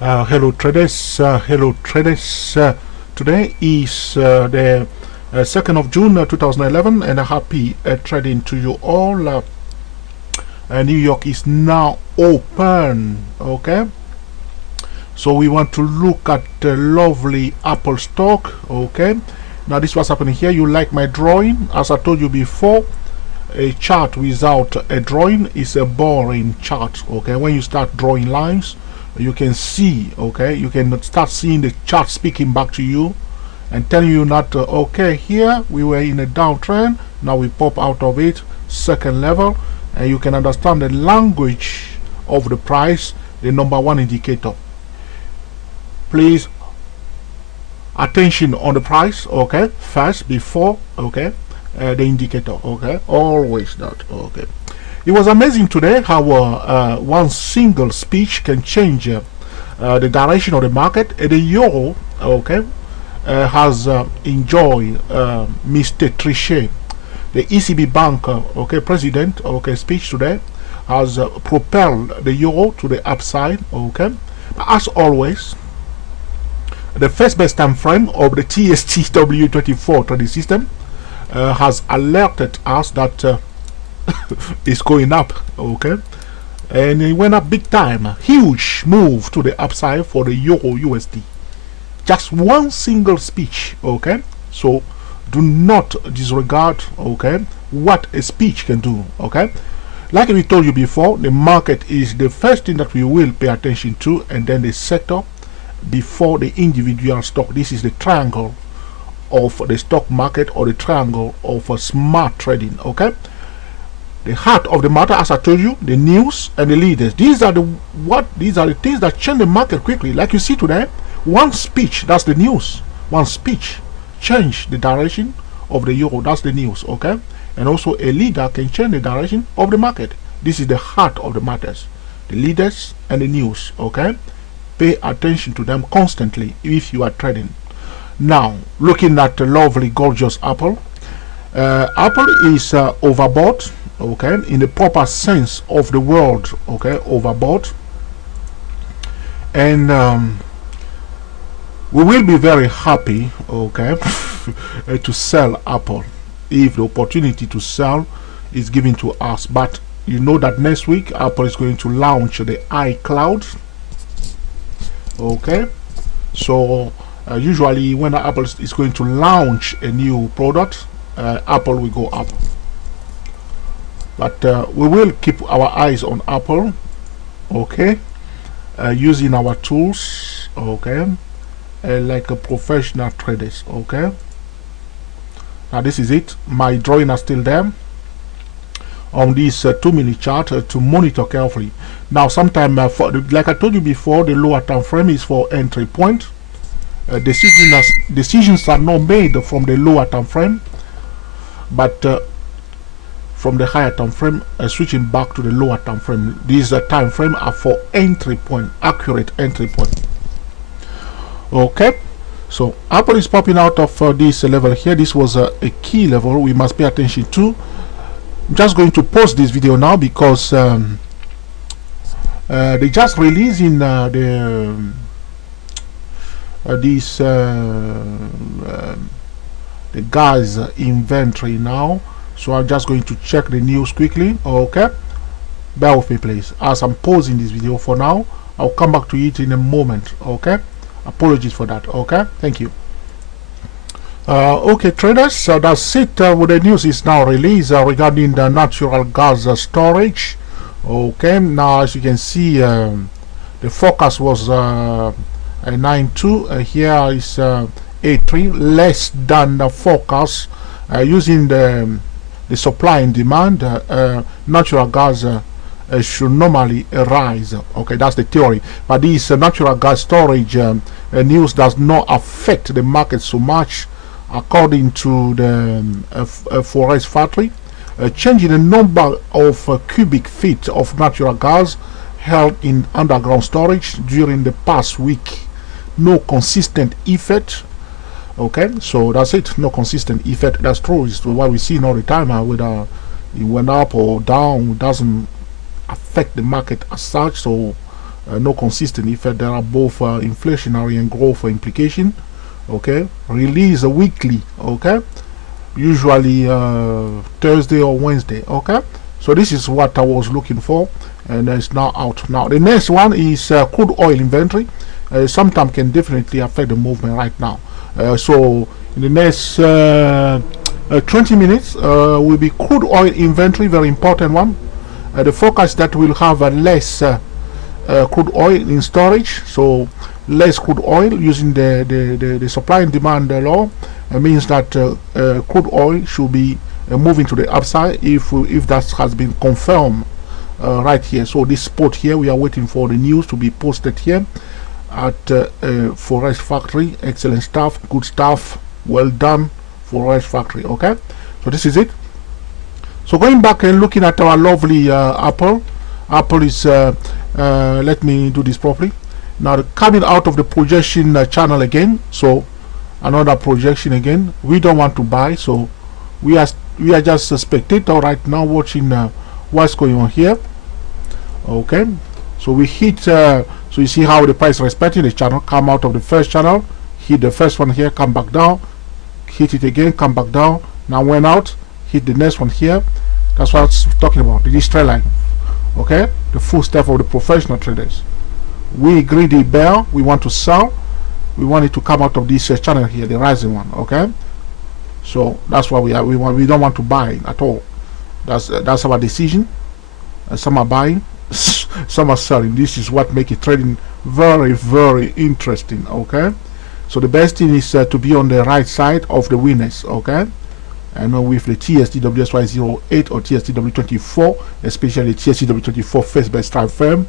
Hello traders, today is the 2nd of June 2011, and a happy trading to you all. New York is now open. Okay, so we want to look at the lovely Apple stock. Okay, now this is what's happening here. You like my drawing? As I told you before, a chart without a drawing is a boring chart. Okay, when you start drawing lines, you can see, okay, you can start seeing the chart speaking back to you and telling you not okay, here we were in a downtrend, now we pop out of it, second level, and you can understand the language of the price, the number one indicator. Please attention on the price, okay, first before, okay, the indicator, okay, always that. Okay, it was amazing today how one single speech can change the direction of the market. The euro, okay, has enjoyed Mr. Trichet, the ECB bank, okay, president, okay, speech today has propelled the euro to the upside. Okay, but as always, the first best time frame of the TSTW24 trading system has alerted us that it's going up. Okay, and it went up big time. Huge move to the upside for the euro USD. Just one single speech. Okay, so do not disregard, okay, what a speech can do. Okay, like we told you before, the market is the first thing that we will pay attention to, and then the sector before the individual stock. This is the triangle of the stock market, or the triangle of smart trading. Okay, the heart of the matter, as I told you, the news and the leaders. These are the things that change the market quickly. Like you see today, one speech, that's the news. One speech change the direction of the euro, that's the news. Okay, and also a leader can change the direction of the market. This is the heart of the matters, the leaders and the news. Okay, pay attention to them constantly if you are trading. Now, looking at the lovely, gorgeous Apple. Apple is overbought, okay, in the proper sense of the word. Okay, overbought, and we will be very happy, okay, to sell Apple if the opportunity to sell is given to us. But you know that next week Apple is going to launch the iCloud. Okay, so usually when Apple is going to launch a new product, Apple will go up. But we will keep our eyes on Apple, okay, using our tools, okay, like a professional traders. Okay, now this is it. My drawing are still there on this 2-minute chart to monitor carefully. Now, sometime like I told you before, the lower time frame is for entry point. Decisions are not made from the lower time frame, but from the higher time frame, switching back to the lower time frame. These time frame are for entry point, accurate entry point. Okay, so Apple is popping out of this level here. This was a key level we must pay attention to. I'm just going to pause this video now because they just releasing the gas inventory now. So I'm just going to check the news quickly. Okay, bear with me please as I'm pausing this video for now. I'll come back to it in a moment. Okay, apologies for that. Okay, thank you. Okay, traders, so that's it with the news is now released regarding the natural gas storage. Okay, now as you can see, the forecast was 9.2. Here is 8.3, less than the forecast. Using the supply and demand, natural gas should normally rise. Okay, that's the theory. But this natural gas storage news does not affect the market so much, according to the forest factory. Changing the number of cubic feet of natural gas held in underground storage during the past week. No consistent effect. Okay, so that's it. No consistent effect. That's true. It's what we see all the time. Whether it went up or down, it doesn't affect the market as such. So no consistent effect. There are both inflationary and growth implication. Okay, release weekly. Okay, usually Thursday or Wednesday. Okay, so this is what I was looking for, and it's now out. Now the next one is crude oil inventory. Sometimes can definitely affect the movement right now. So in the next 20 minutes will be crude oil inventory, very important one. The forecast that we'll have less crude oil in storage, so less crude oil using the supply and demand law means that crude oil should be moving to the upside if that has been confirmed right here. So this spot here, we are waiting for the news to be posted here at Forest Factory. Excellent stuff, good stuff, well done Forest Factory. Okay, so this is it. So going back and looking at our lovely Apple is let me do this properly. Now coming out of the projection channel again, so another projection again. We don't want to buy, so we are just a spectator right now watching what's going on here. Okay, so we hit so you see how the price respecting the channel, come out of the first channel, hit the first one here, come back down, hit it again, come back down, now went out, hit the next one here. That's what I'm talking about, this trend line. Okay, the full step of the professional traders. We greedy bear, we want to sell, we want it to come out of this channel here, the rising one. Okay, so that's why we don't want to buy at all. That's our decision. Some are buying, some are selling. This is what makes it trading very, very interesting. Okay, so the best thing is to be on the right side of the winners. Okay, and with the TSTWSY08 or TSTW24, especially TSTW24 first best time firm,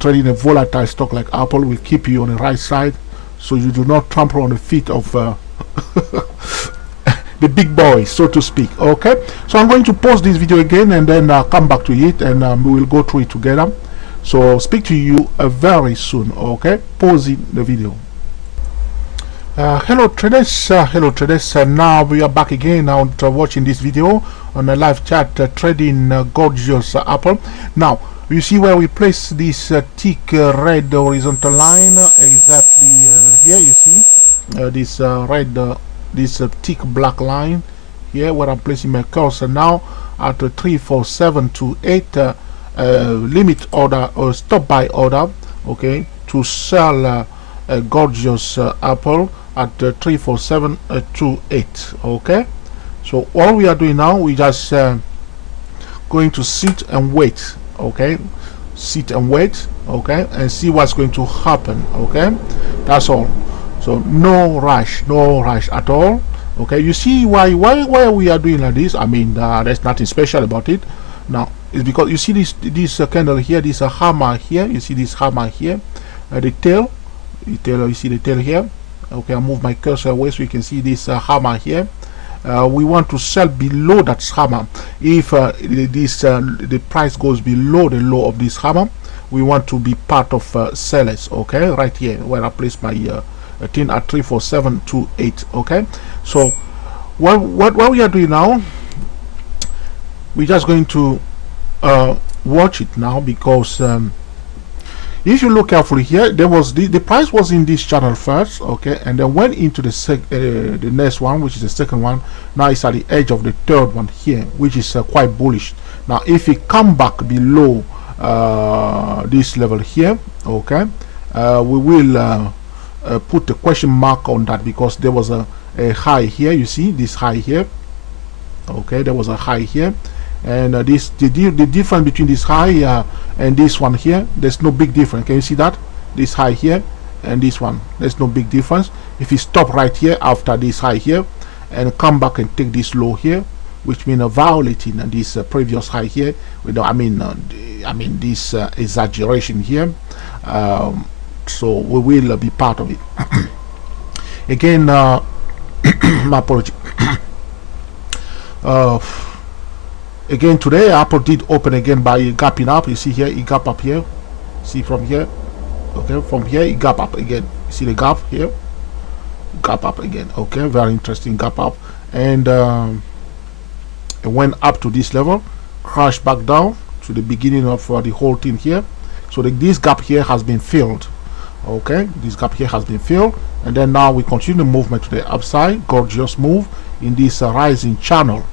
trading a volatile stock like Apple will keep you on the right side, so you do not trample on the feet of the big boys, so to speak. Okay, so I'm going to pause this video again and then come back to it, and we will go through it together. So speak to you very soon. Okay, pausing the video. Hello traders, now we are back again now watching this video on a live chat trading gorgeous Apple. Now you see where we place this thick red horizontal line exactly here. You see this red this thick black line here where I'm placing my cursor now at 34728 limit order or stop buy order. Okay, to sell a gorgeous Apple at 34728. Okay, so all we are doing now, we just going to sit and wait. Okay, sit and wait. Okay, and see what's going to happen. Okay, that's all. So no rush at all. Okay, you see why we are doing like this? I mean, there's nothing special about it. Now it's because you see this candle here, this hammer here. You see this hammer here, the tail. You see the tail here. Okay, I move my cursor away so you can see this hammer here. We want to sell below that hammer. If the price goes below the low of this hammer, we want to be part of sellers. Okay, right here where I place my thing at 34728. Okay, so what we are doing now, we're just going to watch it now, because if you look carefully here, there was the price was in this channel first, okay, and then went into the next one, which is the second one. Now it's at the edge of the third one here, which is quite bullish. Now if it come back below this level here, okay, we will put a question mark on that, because there was a high here. You see this high here. Okay, there was a high here, and the difference between this high and this one here, there's no big difference. Can you see that? This high here and this one, there's no big difference. If you stop right here after this high here and come back and take this low here, which means violating this previous high here, I mean this exaggeration here, so we will be part of it. Again, my apology. Again today Apple did open again by gapping up. You see here it gap up here, see from here. Okay, from here it gap up again. You see the gap here, gap up again. Okay, very interesting gap up, and it went up to this level, crashed back down to the beginning of the whole thing here, So this gap here has been filled. Okay, this gap here has been filled, and then now we continue movement to the upside. Gorgeous move in this rising channel.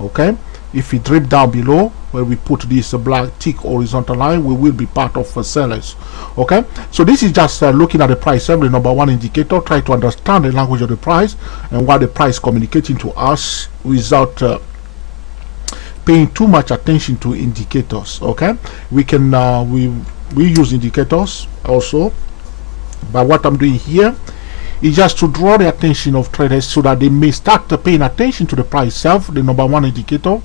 Okay, if we drip down below where we put this black thick horizontal line, we will be part of sellers. Okay, so this is just looking at the price, every number one indicator, try to understand the language of the price and what the price communicating to us without paying too much attention to indicators. Okay, we can we use indicators also, but what I'm doing here is just to draw the attention of traders so that they may start paying attention to the price itself, the number one indicator,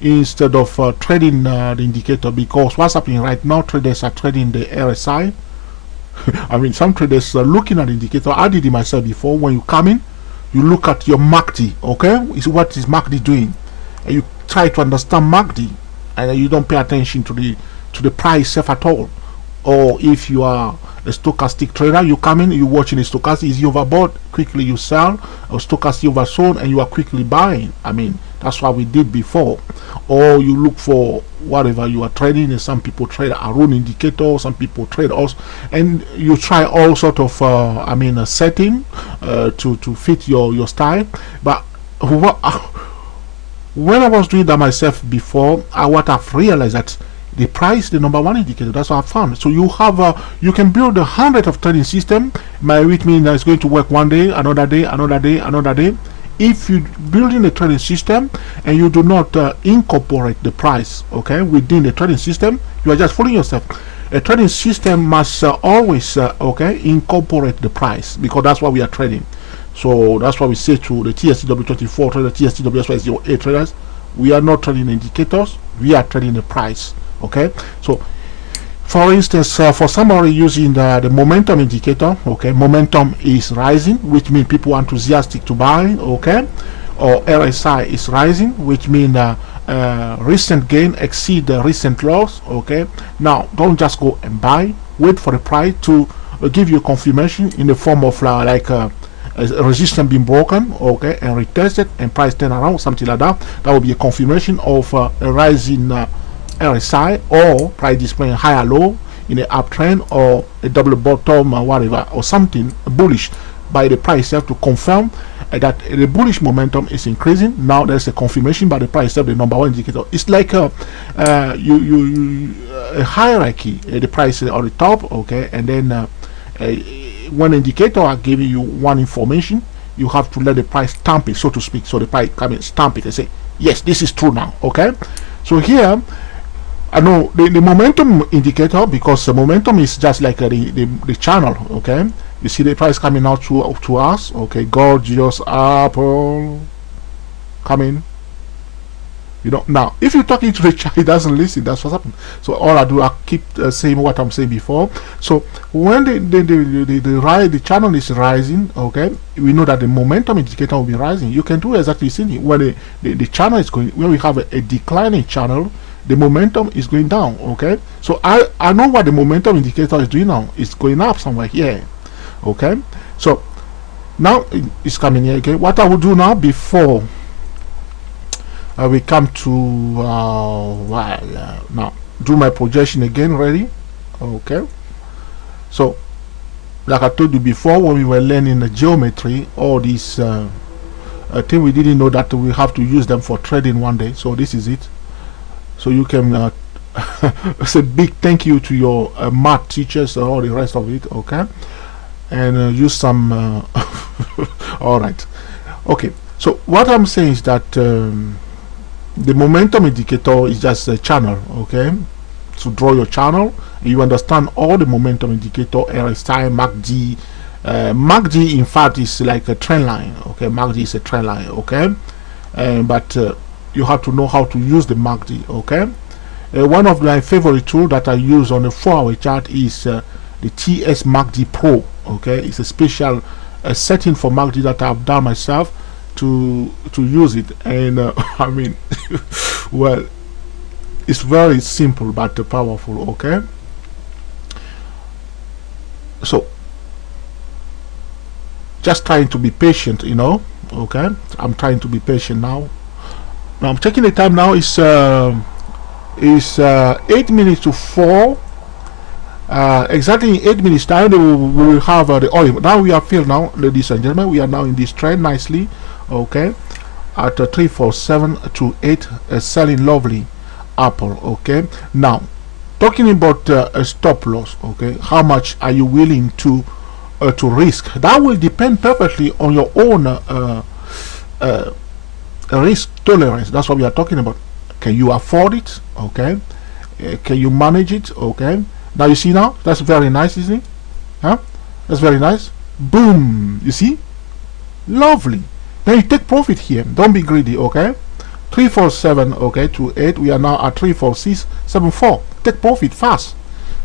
instead of trading the indicator. Because what's happening right now, traders are trading the RSI. I mean, some traders are looking at the indicator. I did it myself before. When you come in, you look at your MACD. Okay, is what is MACD doing, and you try to understand MACD, and you don't pay attention to the price itself at all. Or if you are a stochastic trader, you come in, you watching the stochastic, is overbought, quickly you sell, or stochastic oversold, and you are quickly buying. I mean, that's what we did before. Or you look for whatever you are trading, and some people trade our own indicator, some people trade also, and you try all sort of I mean a setting to fit your style. But when I was doing that myself before, what I've realized that the price, the number one indicator, that's what I found. So you have you can build 100 of trading system, which means that it's going to work one day, another day, another day, another day. If you building a trading system and you do not incorporate the price, okay, within the trading system, you are just fooling yourself. A trading system must always okay, incorporate the price, because that's what we are trading. So that's why we say to the TSTW24 trader, TSTW08 traders, we are not trading indicators, we are trading the price. Okay, so for instance, for somebody using the momentum indicator, okay, momentum is rising, which means people are enthusiastic to buy. Okay, or RSI is rising, which means recent gain exceed the recent loss. Okay, now don't just go and buy, wait for the price to give you confirmation in the form of like a resistance being broken, okay, and retested and price turn around, something like that. That will be a confirmation of a rising RSI, or price displaying higher low in an uptrend, or a double bottom or whatever, or something bullish by the price itself to confirm that the bullish momentum is increasing. Now there's a confirmation by the price itself, the number one indicator. It's like a hierarchy. The price is on the top, okay, and then one indicator are giving you one information, you have to let the price stamp it, so to speak. So the price come and stamp it and say, yes, this is true now. Okay, so here I know the momentum indicator, because the momentum is just like the channel. Okay, you see the price coming out to us. Okay, gorgeous apple coming. You know, now if you're talking to the child, he doesn't listen. That's what's happening. So all I do, I keep saying what I'm saying before. So when the channel is rising, okay, we know that the momentum indicator will be rising. You can do exactly the same when the channel is going. When we have a declining channel, the momentum is going down. Okay, so I know what the momentum indicator is doing now. It's going up somewhere here. Okay, so now it's coming here again. What I will do now, before we come to now do my projection again, ready. Okay, so like I told you before, when we were learning the geometry, all these thing, we didn't know that we have to use them for trading one day. So this is it. So you can say big thank you to your math teachers and all the rest of it. Okay, and use some all right. Okay, so what I'm saying is that the momentum indicator is just a channel. Okay, to draw your channel, you understand all the momentum indicator, RSI, MACD. MACD in fact is like a trend line. Okay, MACD is a trend line. Okay, but you have to know how to use the MACD. Okay, one of my favorite tools that I use on the 4-hour chart is the TS MACD Pro. Okay, it's a special setting for MACD that I've done myself to use it, and I mean, well, it's very simple but powerful. Okay, so just trying to be patient, you know. Okay, I'm trying to be patient now. Now I'm checking the time now. It's 8 minutes to 4. exactly in 8 minutes time we will have the oil. Now we are filled now, ladies and gentlemen. We are now in this trend nicely, okay, at 347 to 8, selling lovely apple. Okay, now talking about a stop loss. Okay, how much are you willing to risk? That will depend perfectly on your own risk tolerance. That's what we are talking about. Can you afford it? Okay, can you manage it? Okay, now you see, now that's very nice, isn't it? Huh? That's very nice. Boom, you see, lovely. Then you take profit here. Don't be greedy. Okay, 347, okay, to 8. We are now at 34674. Take profit fast.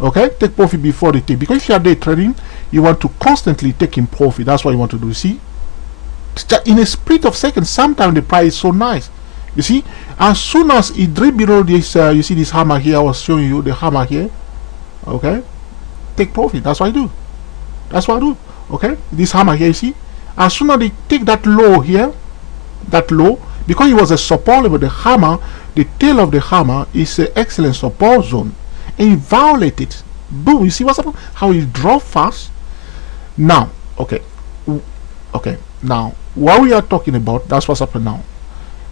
Okay, take profit before the take, because if you are day trading, you want to constantly take in profit. That's what you want to do. See, in a split of seconds, sometimes the price is so nice. You see, as soon as it drip below this, you see this hammer here. I was showing you the hammer here. Okay, take profit. That's what I do. That's what I do. Okay, this hammer here, you see, as soon as they take that low here, that low, because it was a support level, the hammer, the tail of the hammer is an excellent support zone, and you violate it. Boom, you see what's happening? How it drop fast. Now, okay, now what we are talking about, that's what's happening now.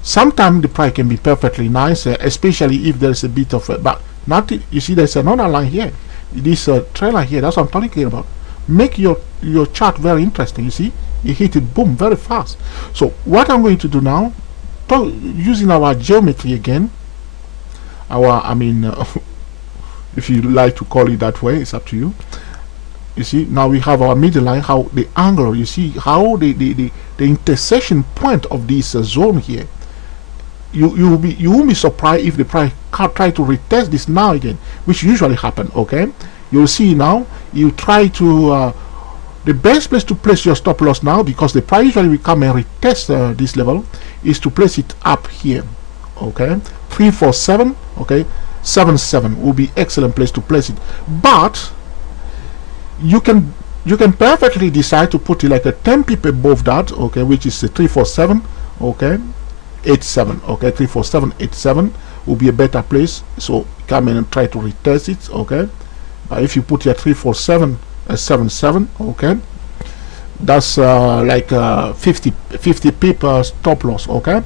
Sometimes the price can be perfectly nice, especially if there's a bit of but nothing. You see, there's another line here, this trailer here. That's what I'm talking about. Make your chart very interesting. You see, you hit it, boom, very fast. So what I'm going to do now, using our geometry again, if you like to call it that way, it's up to you. You see, now we have our middle line, how the angle, you see how the intersection point of this zone here. You won't be surprised if the price can't try to retest this now again, which usually happen. Okay, you'll see now. You try to the best place to place your stop loss now, because the price usually will come and retest this level, is to place it up here. Okay, 347. Okay, 77 will be excellent place to place it, but you can perfectly decide to put it like a 10 pip above that. Okay, which is a 347. Okay, 87. Okay, 34787 will be a better place, so come in and try to retest it. Okay, if you put your 34777, okay, that's like 50 pip stop loss. Okay,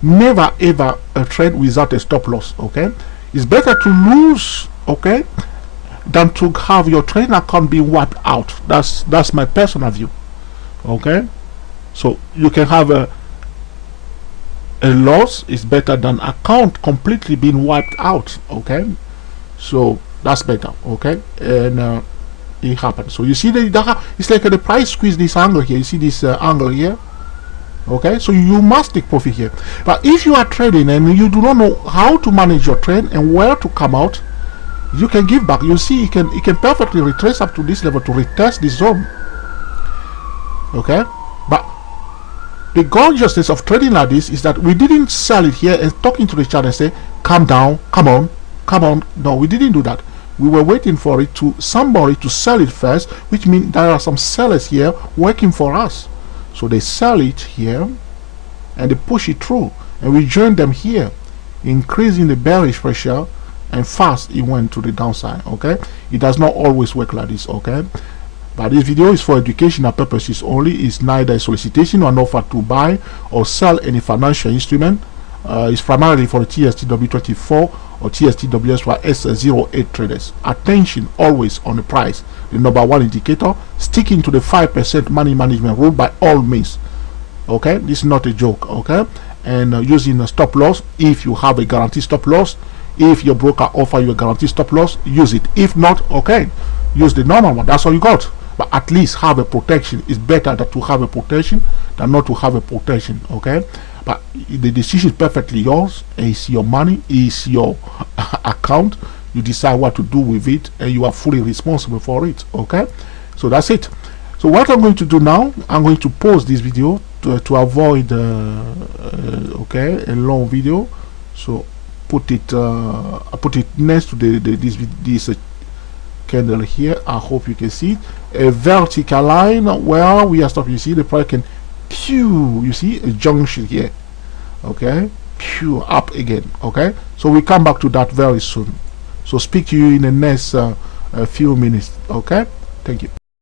never ever trade without a stop loss. Okay, it's better to lose, okay, than to have your trading account being wiped out. That's my personal view. Okay, so you can have a loss is better than account completely being wiped out. Okay, so that's better. Okay, and it happens. So you see it's like the price squeeze this angle here. You see this angle here. Okay, so you must take profit here. But if you are trading and you do not know how to manage your trade and where to come out, you can give back. You see, it can perfectly retrace up to this level to retest this zone. Okay, but the gorgeousness of trading like this is that we didn't sell it here and talking to the chart and say, calm down, come on. No, we didn't do that. We were waiting for it to somebody to sell it first, which means there are some sellers here working for us. So they sell it here and they push it through, and we join them here, increasing the bearish pressure, and fast it went to the downside. Okay, it does not always work like this. Okay, but this video is for educational purposes only. It's neither a solicitation or an offer to buy or sell any financial instrument. It's primarily for the TSTW24 or TSTWSY-S08 traders. Attention always on the price, the number one indicator. Sticking to the 5% money management rule by all means. Okay, this is not a joke. Okay, and using a stop loss, if you have a guaranteed stop loss, if your broker offer you a guaranteed stop loss, use it. If not, okay, use the normal one. That's all you got. But at least have a protection. It's better that to have a protection than not to have a protection. Okay, but the decision is perfectly yours. It's your money, it's your account. You decide what to do with it, and you are fully responsible for it. Okay, so that's it. So what I'm going to do now, I'm going to pause this video to avoid okay, a long video. So put it next to this candle here. I hope you can see a vertical line where we are stopping. You see the price can you see a junction here. Okay, up again. Okay, so we come back to that very soon. So speak to you in the next a few minutes. Okay, thank you.